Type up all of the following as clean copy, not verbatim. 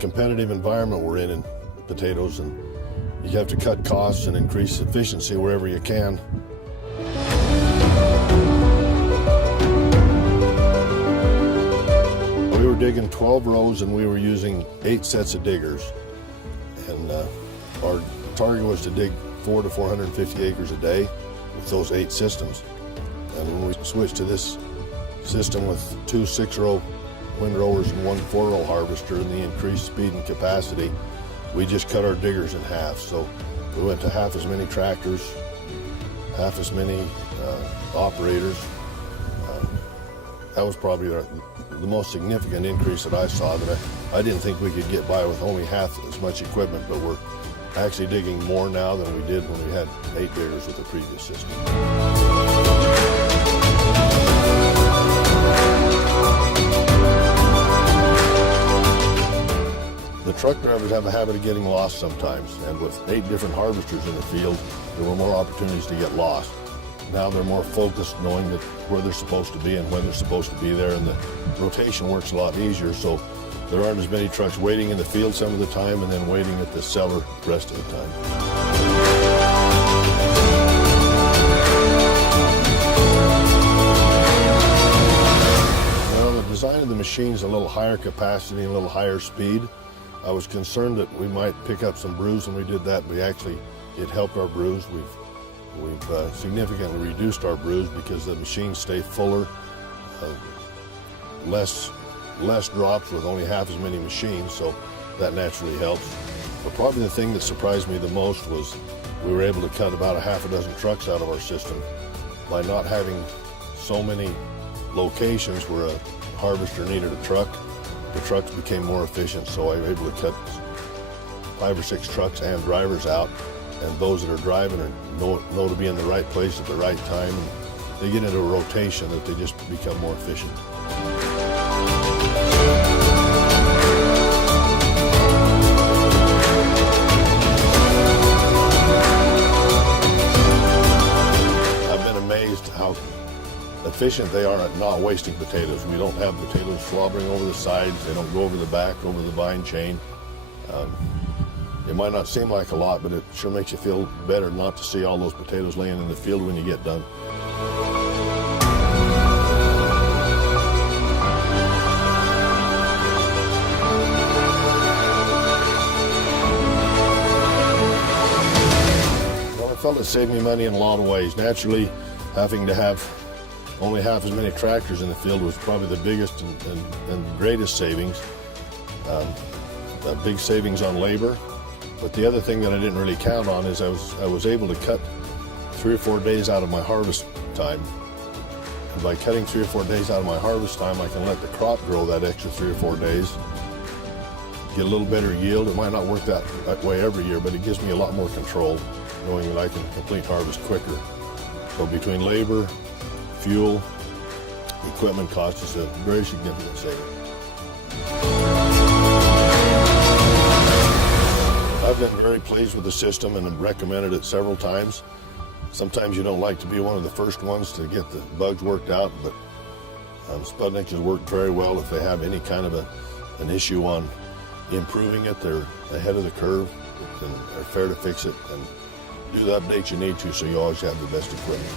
competitive environment we're in potatoes, and you have to cut costs and increase efficiency wherever you can. We were digging 12 rows and we were using 8 sets of diggers, and our target was to dig 400 to 450 acres a day with those 8 systems. And when we switched to this system with 2 6-row windrowers and 1 4-row harvester and the increased speed and capacity, we just cut our diggers in half. So we went to half as many tractors, half as many operators. That was probably the most significant increase that I saw. That I didn't think we could get by with only half as much equipment, but we're actually digging more now than we did when we had 8 diggers with the previous system. The truck drivers have a habit of getting lost sometimes, and with 8 different harvesters in the field, there were more opportunities to get lost. Now they're more focused, knowing that where they're supposed to be and when they're supposed to be there, and the rotation works a lot easier, so there aren't as many trucks waiting in the field some of the time and then waiting at the cellar the rest of the time. Well, the design of the machine is a little higher capacity and a little higher speed. I was concerned that we might pick up some bruise when we did that. It helped our bruise. We've significantly reduced our bruise because the machines stay fuller, less drops with only half as many machines, so that naturally helps. But probably the thing that surprised me the most was we were able to cut about a half a dozen trucks out of our system by not having so many locations where a harvester needed a truck. The trucks became more efficient, so I was able to cut 5 or 6 trucks and drivers out, and those that are driving know to be in the right place at the right time, and they get into a rotation that they just become more efficient. I've been amazed how efficient they are at not wasting potatoes. We don't have potatoes slobbering over the sides. They don't go over the back, over the vine chain. It might not seem like a lot, but it sure makes you feel better not to see all those potatoes laying in the field when you get done. Well, I felt it saved me money in a lot of ways. Naturally, having to have only half as many tractors in the field was probably the biggest and greatest savings. A big savings on labor. But the other thing that I didn't really count on is I was able to cut 3 or 4 days out of my harvest time. And by cutting 3 or 4 days out of my harvest time, I can let the crop grow that extra 3 or 4 days, get a little better yield. It might not work that way every year, but it gives me a lot more control, knowing that I can complete harvest quicker. So between labor, fuel, equipment costs, is a very significant saving. I've been very pleased with the system and have recommended it several times. Sometimes you don't like to be one of the first ones to get the bugs worked out, but Sputnik has worked very well. If they have any kind of an issue on improving it, they're ahead of the curve and they're fair to fix it and do the updates you need to, so you always have the best equipment.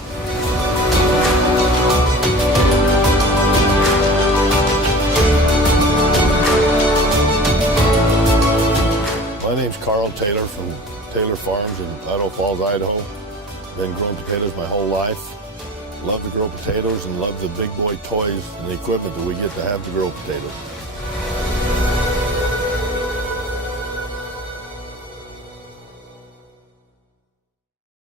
My name's Carl Taylor from Taylor Farms in Idaho Falls, Idaho. Been growing potatoes my whole life. Love to grow potatoes and love the big boy toys and the equipment that we get to have to grow potatoes.